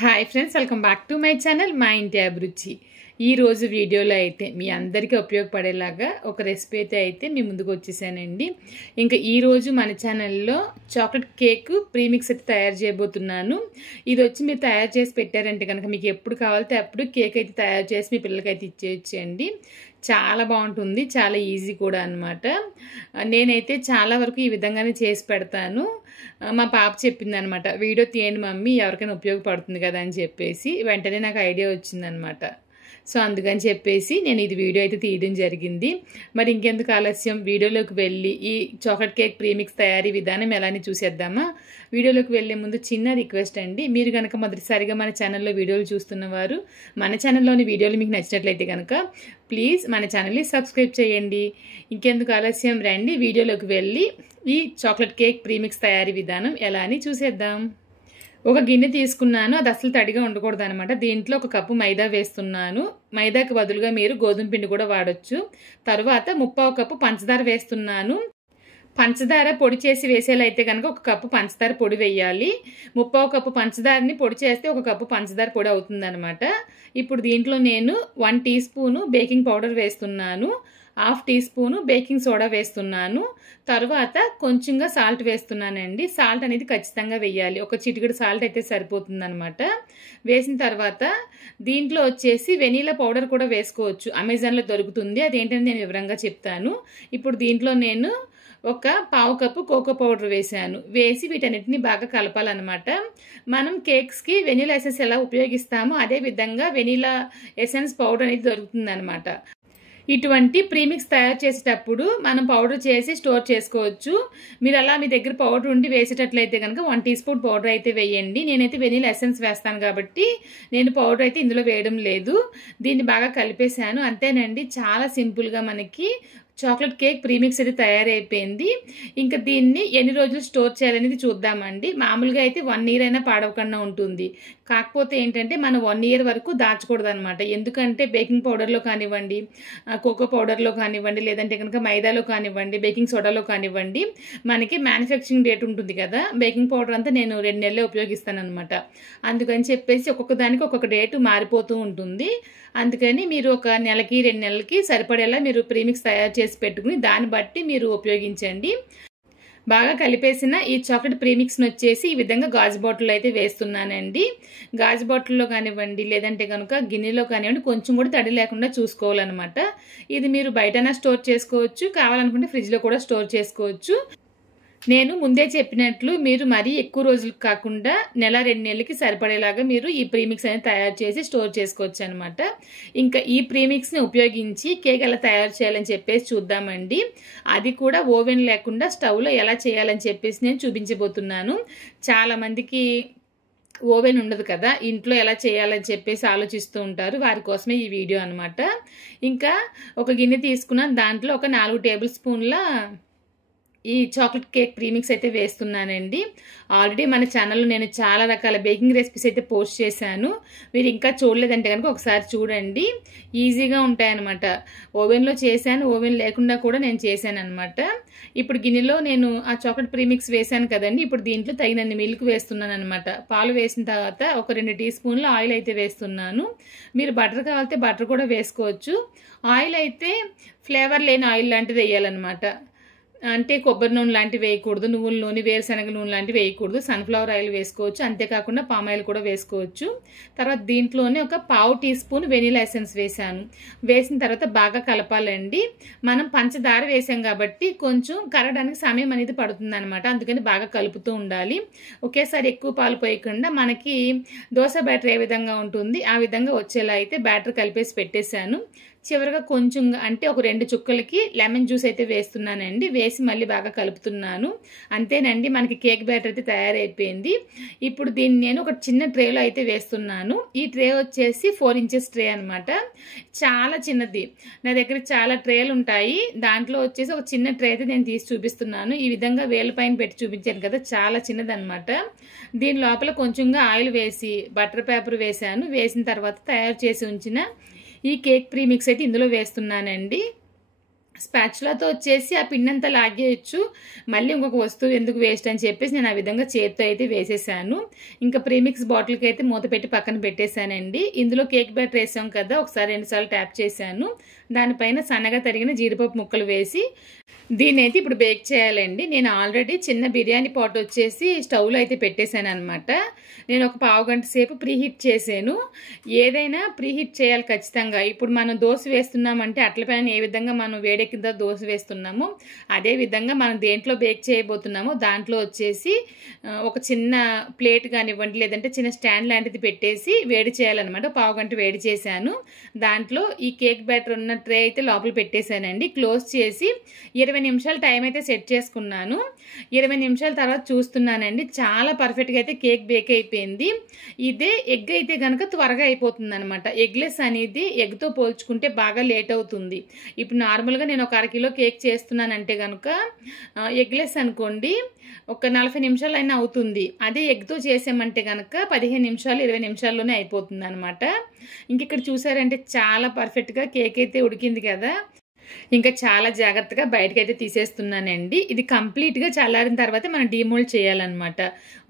Hi friends, welcome back to my channel మా ఇంటి అభిరుచి. ఈ రోజు వీడియోలో అయితే మీ అందరికీ ఉపయోగపడేలాగా ఒక రెసిపీ అయితే మీ ముందుకు వచ్చేసానండి. ఇంకా ఈరోజు మన ఛానల్లో చాక్లెట్ కేక్ ప్రీమిక్స్ అయితే తయారు చేయబోతున్నాను. ఇది వచ్చి మీరు తయారు చేసి పెట్టారంటే కనుక మీకు ఎప్పుడు కావాలితే అప్పుడు కేక్ అయితే తయారు చేసి మీ పిల్లలకి అయితే ఇచ్చేయచ్చండి. చాలా బాగుంటుంది, చాలా ఈజీ కూడా అన్నమాట. నేనైతే చాలా వరకు ఈ విధంగానే చేసి పెడతాను. మా పాప చెప్పింది అనమాట, వీడియో తీయండి మమ్మీ, ఎవరికైనా ఉపయోగపడుతుంది కదా అని చెప్పేసి వెంటనే నాకు ఐడియా వచ్చిందనమాట. సో అందుకని చెప్పేసి నేను ఇది వీడియో అయితే తీయడం జరిగింది. మరి ఇంకెందుకు ఆలస్యం, వీడియోలోకి వెళ్ళి ఈ చాక్లెట్ కేక్ ప్రీమిక్స్ తయారీ విధానం ఎలా అని చూసేద్దామా. వీడియోలోకి వెళ్ళే ముందు చిన్న రిక్వెస్ట్ అండి, మీరు కనుక మొదటిసారిగా మన ఛానల్లో వీడియోలు చూస్తున్నవారు మన ఛానల్లోని వీడియోలు మీకు నచ్చినట్లయితే కనుక ప్లీజ్ మన ఛానల్ని సబ్స్క్రైబ్ చేయండి. ఇంకెందుకు ఆలస్యం, రండి వీడియోలోకి వెళ్ళి ఈ చాక్లెట్ కేక్ ప్రీమిక్స్ తయారీ విధానం ఎలా అని చూసేద్దాం. ఒక గిన్నె తీసుకున్నాను, అది అసలు తడిగా ఉండకూడదు అనమాట. దీంట్లో 1 కప్పు మైదా వేస్తున్నాను. మైదాకి బదులుగా మీరు గోధుమ పిండి కూడా వాడచ్చు. తర్వాత 3/4 కప్పు పంచదార వేస్తున్నాను. పంచదార పొడి చేసి వేసేలా అయితే కనుక 1 కప్పు పంచదార పొడి వేయాలి. 3/4 కప్పు పంచదారని పొడి చేస్తే 1 కప్పు పంచదార పొడి అవుతుందన్నమాట. ఇప్పుడు దీంట్లో నేను 1 టీ స్పూను బేకింగ్ పౌడర్ వేస్తున్నాను. 1/2 టీ స్పూను బేకింగ్ సోడా వేస్తున్నాను. తర్వాత కొంచెంగా సాల్ట్ వేస్తున్నానండి. సాల్ట్ అనేది ఖచ్చితంగా వేయాలి, ఒక చిటికెడు సాల్ట్ అయితే సరిపోతుందన్నమాట. వేసిన తర్వాత దీంట్లో వచ్చేసి వెనీలా పౌడర్ కూడా వేసుకోవచ్చు, అమెజాన్లో దొరుకుతుంది. అదేంటని నేను వివరంగా చెప్తాను. ఇప్పుడు దీంట్లో నేను 1/4 కప్పు కోకో పౌడర్ వేసాను. వేసి వీటన్నిటిని బాగా కలపాలన్నమాట. మనం కేక్స్కి వెనీలా ఎసెన్స్ ఎలా ఉపయోగిస్తామో అదే విధంగా వెనీలా ఎసెన్స్ పౌడర్ అనేది దొరుకుతుందన్నమాట. ఇటువంటి ప్రీమిక్స్ తయారు చేసేటప్పుడు మనం పౌడర్ చేసి స్టోర్ చేసుకోవచ్చు. మీరు అలా మీ దగ్గర పౌడర్ ఉండి వేసేటట్లయితే కనుక 1 టీ స్పూన్ పౌడర్ అయితే వేయండి. నేనైతే వెనీలా ఎసెన్స్ వేస్తాను కాబట్టి నేను పౌడర్ అయితే ఇందులో వేయడం లేదు. దీన్ని బాగా కలిపేశాను, అంతేనండి. చాలా సింపుల్గా మనకి చాక్లెట్ కేక్ ప్రీమిక్స్ అయితే తయారైపోయింది. ఇంకా దీన్ని ఎన్ని రోజులు స్టోర్ చేయాలనేది చూద్దామండి. మామూలుగా అయితే 1 ఇయర్ అయినా పాడవకుండా ఉంటుంది. కాకపోతే ఏంటంటే మనం 1 ఇయర్ వరకు దాచకూడదు అనమాట. ఎందుకంటే బేకింగ్ పౌడర్లో కానివ్వండి, కోకో పౌడర్లో కానివ్వండి, లేదంటే కనుక మైదాలో కానివ్వండి, బేకింగ్ సోడాలో కానివ్వండి, మనకి మ్యానుఫ్యాక్చరింగ్ డేట్ ఉంటుంది కదా. బేకింగ్ పౌడర్ అంతా నేను 2 నెలలే ఉపయోగిస్తాను అనమాట. అందుకని చెప్పేసి ఒక్కొక్క దానికి ఒక్కొక్క డేట్ మారిపోతూ ఉంటుంది. అందుకని మీరు 1 నెలకి 2 నెలలకి సరిపడేలా మీరు ప్రీమిక్స్ తయారు చేసి పెట్టుకుని దాన్ని బట్టి మీరు ఉపయోగించండి. బాగా కలిపేసిన ఈ చాక్లెట్ ప్రీమిక్స్ని వచ్చేసి ఈ విధంగా గాజు బాటిల్లో అయితే వేస్తున్నానండి. గాజు బాటిల్లో కానివ్వండి, లేదంటే కనుక గిన్నెలో కానివ్వండి, కొంచెం కూడా తడి లేకుండా చూసుకోవాలన్నమాట. ఇది మీరు బయటైనా స్టోర్ చేసుకోవచ్చు, కావాలనుకుంటే ఫ్రిడ్జ్లో కూడా స్టోర్ చేసుకోవచ్చు. నేను ముందే చెప్పినట్లు మీరు మరీ ఎక్కువ రోజులకు కాకుండా 1-2 నెలలకి సరిపడేలాగా మీరు ఈ ప్రీమిక్స్ అనేది తయారు చేసి స్టోర్ చేసుకోవచ్చు అనమాట. ఇంకా ఈ ప్రీమిక్స్ని ఉపయోగించి కేక్ ఎలా తయారు చేయాలని చెప్పేసి చూద్దామండి. అది కూడా ఓవెన్ లేకుండా స్టవ్లో ఎలా చేయాలని చెప్పేసి నేను చూపించబోతున్నాను. చాలామందికి ఓవెన్ ఉండదు కదా, ఇంట్లో ఎలా చేయాలని చెప్పేసి ఆలోచిస్తూ ఉంటారు. వారి కోసమే ఈ వీడియో అనమాట. ఇంకా ఒక గిన్నె తీసుకున్నాను, దాంట్లో ఒక 4 టేబుల్ స్పూన్ల ఈ చాక్లెట్ కేక్ ప్రీమిక్స్ అయితే వేస్తున్నానండి. ఆల్రెడీ మన ఛానల్లో నేను చాలా రకాల బేకింగ్ రెసిపీస్ అయితే పోస్ట్ చేశాను. మీరు ఇంకా చూడలేదంటే కనుక ఒకసారి చూడండి, ఈజీగా ఉంటాయన్నమాట. ఓవెన్లో చేశాను, ఓవెన్ లేకుండా కూడా నేను చేశాను అనమాట. ఇప్పుడు గిన్నెలో నేను ఆ చాక్లెట్ ప్రీమిక్స్ వేశాను కదండి. ఇప్పుడు దీంట్లో తగినన్ని మిల్క్ వేస్తున్నాను అనమాట. పాలు వేసిన తర్వాత ఒక 2 టీ స్పూన్ల ఆయిల్ అయితే వేస్తున్నాను. మీరు బటర్ కావాలంటే బటర్ కూడా వేసుకోవచ్చు. ఆయిల్ అయితే ఫ్లేవర్ లేని ఆయిల్ లాంటిది వేయాలన్నమాట. అంటే కొబ్బరి నూనె లాంటివి వేయకూడదు, నువ్వుల నూనె, వేరుశనగ నూనె లాంటివి వేయకూడదు. సన్ఫ్లవర్ ఆయిల్ వేసుకోవచ్చు, అంతేకాకుండా పామ్ ఆయిల్ కూడా వేసుకోవచ్చు. తర్వాత దీంట్లోనే 1/4 టీ స్పూన్ వెనీలా ఎసెన్స్ వేసాను. వేసిన తర్వాత బాగా కలపాలండి. మనం పంచదార వేసాం కాబట్టి కొంచెం కరగడానికి సమయం అనేది పడుతుంది అనమాట. అందుకని బాగా కలుపుతూ ఉండాలి. ఒకేసారి ఎక్కువ పాలు పోయకుండా మనకి దోశ బ్యాటర్ ఏ విధంగా ఉంటుంది ఆ విధంగా వచ్చేలా అయితే బ్యాటర్ కలిపేసి పెట్టేశాను. చివరిగా కొంచెం అంటే ఒక 2 చుక్కలకి లెమన్ జ్యూస్ అయితే వేస్తున్నానండి. వేసి మళ్ళీ బాగా కలుపుతున్నాను. అంతేనండి, మనకి కేక్ బ్యాటర్ అయితే తయారైపోయింది. ఇప్పుడు దీన్ని నేను ఒక చిన్న ట్రేలో అయితే వేస్తున్నాను. ఈ ట్రే వచ్చేసి 4 ఇంచెస్ ట్రే అనమాట. చాలా చిన్నది. నా దగ్గర చాలా ట్రేలు ఉంటాయి, దాంట్లో వచ్చేసి ఒక చిన్న ట్రే అయితే నేను తీసి చూపిస్తున్నాను. ఈ విధంగా వేళ్ళ పైన పెట్టి చూపించాను కదా, చాలా చిన్నది అనమాట. దీని లోపల కొంచెంగా ఆయిల్ వేసి బటర్ పేపర్ వేసాను. వేసిన తర్వాత తయారు చేసి ఉంచిన ఈ కేక్ ప్రీమిక్స్ అయితే ఇందులో వేస్తున్నానండి. స్పాచులాతో వచ్చేసి ఆ పిండంతా లాగేయచ్చు. మళ్ళీ ఇంకొక వస్తువు ఎందుకు వేస్ట్ అని చెప్పేసి నేను ఆ విధంగా చేత్తో అయితే వేసేసాను. ఇంకా ప్రీమిక్స్ బాటిల్కి అయితే మూత పెట్టి పక్కన పెట్టేశానండి. ఇందులో కేక్ బ్యాటర్ వేసాం కదా, ఒకసారి 2 సార్లు ట్యాప్ చేశాను. దానిపైన సన్నగా తరిగిన జీడిపప్పు ముక్కలు వేసి దీన్ని అయితే ఇప్పుడు బేక్ చేయాలండి. నేను ఆల్రెడీ చిన్న బిర్యానీ పాట్ వచ్చేసి స్టవ్లో అయితే పెట్టేశాను అనమాట. నేను ఒక పావు గంట సేపు ప్రీహీట్ చేశాను. ఏదైనా ప్రీహీట్ చేయాలి ఖచ్చితంగా. ఇప్పుడు మనం దోశ వేస్తున్నామంటే అట్ల పైన ఏ విధంగా మనం వేడెక్కిన దోశ వేస్తున్నామో అదే విధంగా మనం దేంట్లో బేక్ చేయబోతున్నామో దాంట్లో వచ్చేసి ఒక చిన్న ప్లేట్ కానివ్వండి, లేదంటే చిన్న స్టాండ్ లాంటిది పెట్టేసి వేడి చేయాలన్నమాట. పావు గంట వేడి చేశాను. దాంట్లో ఈ కేక్ బ్యాటర్ ఉన్న ట్రే అయితే లోపల పెట్టేశానండి. క్లోజ్ చేసి 20 నిమిషాలు టైం అయితే సెట్ చేసుకున్నాను. 20 నిమిషాల తర్వాత చూస్తున్నానండి, చాలా పర్ఫెక్ట్గా అయితే కేక్ బేక్ అయిపోయింది. ఇదే ఎగ్ అయితే కనుక త్వరగా అయిపోతుంది అనమాట. ఎగ్లెస్ అనేది ఎగ్తో పోల్చుకుంటే బాగా లేట్ అవుతుంది. ఇప్పుడు నార్మల్గా నేను ఒక 1/2 కిలో కేక్ చేస్తున్నానంటే కనుక ఎగ్లెస్ అనుకోండి ఒక 40 నిమిషాలు అయినా అవుతుంది. అదే ఎగ్తో చేసామంటే కనుక 15 నిమిషాలు 20 నిమిషాల్లోనే అయిపోతుంది అనమాట. ఇంక ఇక్కడ చూసారంటే చాలా పర్ఫెక్ట్గా కేక్ అయితే ఉడికింది కదా. ఇంకా చాలా జాగ్రత్తగా బయటకైతే తీసేస్తున్నానండి. ఇది కంప్లీట్గా చల్లారిన తర్వాత మనం డీమోల్డ్ చేయాలన్నమాట.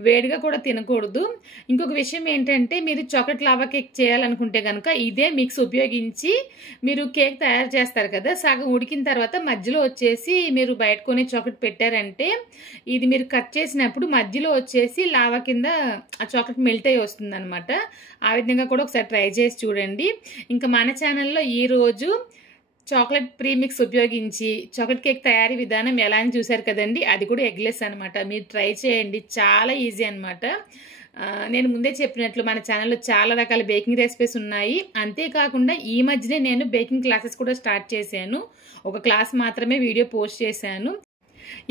వేడిగా కూడా తినకూడదు. ఇంకొక విషయం ఏంటంటే, మీరు చాక్లెట్ లావా కేక్ చేయాలనుకుంటే కనుక ఇదే మిక్స్ ఉపయోగించి మీరు కేక్ తయారు చేస్తారు కదా, సగం ఉడికిన తర్వాత మధ్యలో వచ్చేసి మీరు బయట కొనే చాక్లెట్ పెట్టారంటే ఇది మీరు కట్ చేసినప్పుడు మధ్యలో వచ్చేసి లావా కింద ఆ చాక్లెట్ మెల్ట్ అయ్యి వస్తుంది అనమాట. ఆ విధంగా కూడా ఒకసారి ట్రై చేసి చూడండి. ఇంకా మన ఛానల్లో ఈరోజు చాక్లెట్ ప్రీమిక్స్ ఉపయోగించి చాక్లెట్ కేక్ తయారీ విధానం ఎలా అని చూశారు కదండి. అది కూడా ఎగ్లెస్ అనమాట. మీరు ట్రై చేయండి, చాలా ఈజీ అనమాట. నేను ముందే చెప్పినట్లు మన ఛానల్లో చాలా రకాల బేకింగ్ రెసిపీస్ ఉన్నాయి. అంతేకాకుండా ఈ మధ్యనే నేను బేకింగ్ క్లాసెస్ కూడా స్టార్ట్ చేశాను. ఒక క్లాస్ మాత్రమే వీడియో పోస్ట్ చేశాను.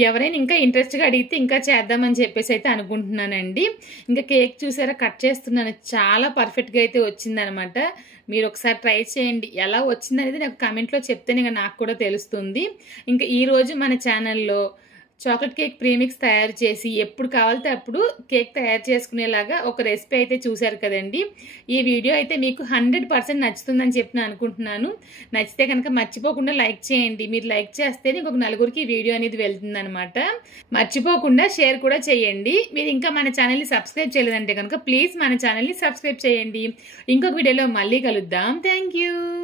ఎవరైనా ఇంకా ఇంట్రెస్ట్గా అడిగితే ఇంకా చేద్దామని చెప్పేసి అయితే అనుకుంటున్నానండి. ఇంకా కేక్ చూసారా, కట్ చేస్తున్నాను, చాలా పర్ఫెక్ట్గా అయితే వచ్చిందనమాట. మీరు ఒకసారి ట్రై చేయండి. ఎలా వచ్చిందనేది నాకు కామెంట్లో చెప్తేనే నాకు కూడా తెలుస్తుంది. ఇంకా ఈరోజు మన ఛానల్లో చాక్లెట్ కేక్ ప్రీమిక్స్ తయారు చేసి ఎప్పుడు కావాలితే అప్పుడు కేక్ తయారు చేసుకునేలాగా ఒక రెసిపీ అయితే చూశారు కదండి. ఈ వీడియో అయితే మీకు 100% నచ్చుతుందని చెప్పి నేను అనుకుంటున్నాను. నచ్చితే కనుక మర్చిపోకుండా లైక్ చేయండి. మీరు లైక్ చేస్తేనే ఇంకొక నలుగురికి ఈ వీడియో అనేది వెళ్తుంది అనమాట. మర్చిపోకుండా షేర్ కూడా చేయండి. మీరు ఇంకా మన ఛానల్ని సబ్స్క్రైబ్ చేయలేదంటే కనుక ప్లీజ్ మన ఛానల్ని సబ్స్క్రైబ్ చేయండి. ఇంకొక వీడియోలో మళ్ళీ కలుద్దాం. Thank you.